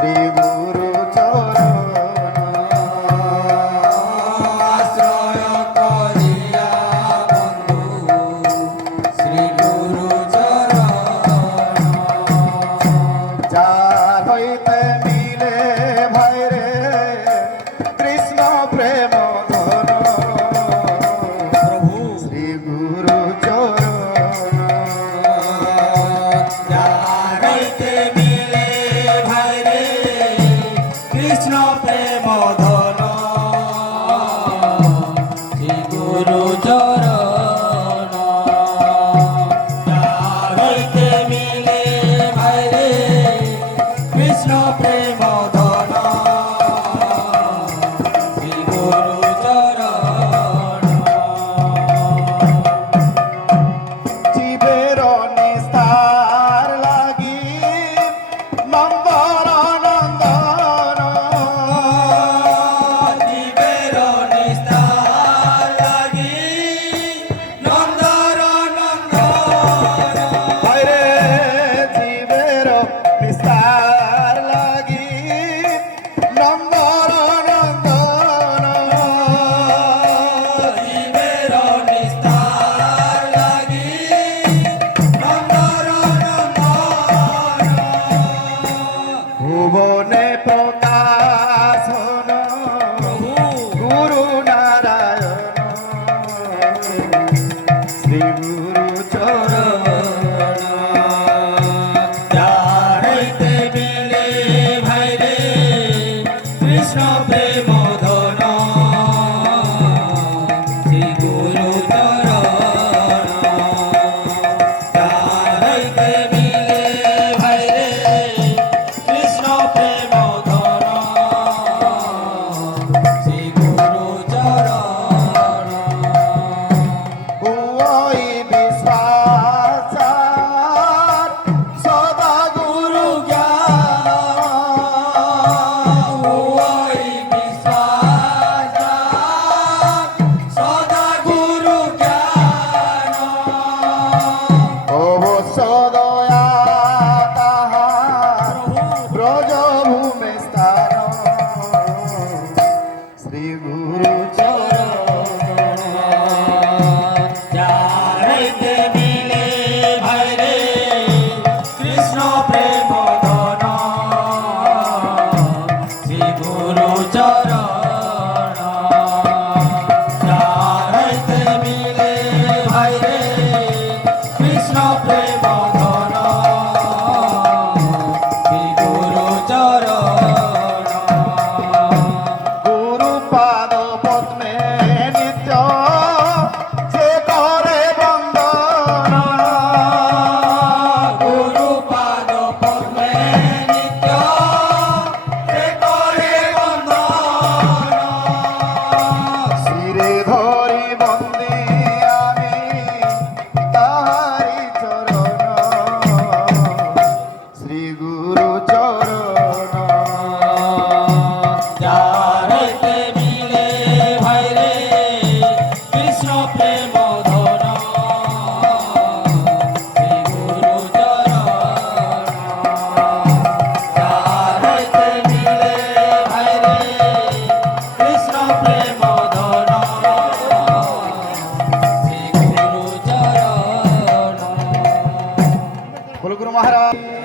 শ্রী গুরু চরণ আশ্রয় করিয়া বন্ধু শ্রী গুরু চরণ যার হইতে মিলে ভাই রে কৃষ্ণ প্রেম ধন প্রভু শ্রী গুরু চরণ যার হইতে মিলে ভাই রে কৃষ্ণ প্রেম ধন শ্রী গুরু চরণ যার হইতে মিলে ভাই রে কৃষ্ণ প্রেম ধন শ্রী গুরু চরণ জীবের নিস্তার লাগি নন্দন নন্দন জীবের নিস্তার লাগি নন্দর নন্দন ভাইরে জীবের নিস্তার লাগি নন্দন নন্দন জীবের নিস্তার লাগি নন্দর নন্দন ভুবনে প্রকাশন প্রভু গুরু নারায়ণ শ্রী গুরু চরণ যার হইতে মিলে ভাই রে কৃষ্ণ প্রেম ধন শ্রী গুরু চরণ যার হইতে মিলে ভাই রে কৃষ্ণ প্রেম ধন শ্রী গুরু চরণ ওই বিশ্বাস সদা গুরু জ্ঞান ওই বিশ্বাস সদা গুরু জ্ঞান অবশ্য দয়া তাহার ব্রজভূমে স্থান শ্রী গুরু চরণ যার হইতে মিলে ভাই রে কৃষ্ণ প্রেম ধন শ্রী গুরু চরণ যার হইতে মিলে ভাই রে কৃষ্ণ প্রেম ধন শ্রী গুরু চরণ গুরু পাদ পদ্মে নিত্য যে করে বন্দন গুরু পাদ পদ্মে নিত্য সে করে বন্দন শিরে ধরি বন্দে আমি তাহারি চরণ শ্রী গুরু চরণ যার হইতে মিলে ভাই রে কৃষ্ণ প্রেম ধন শ্রী গুরু চরণ যার হইতে মিলে ভাই রে কৃষ্ণ প্রেম ধন শ্রী গুরু চরণ বল গুরু মহারাজ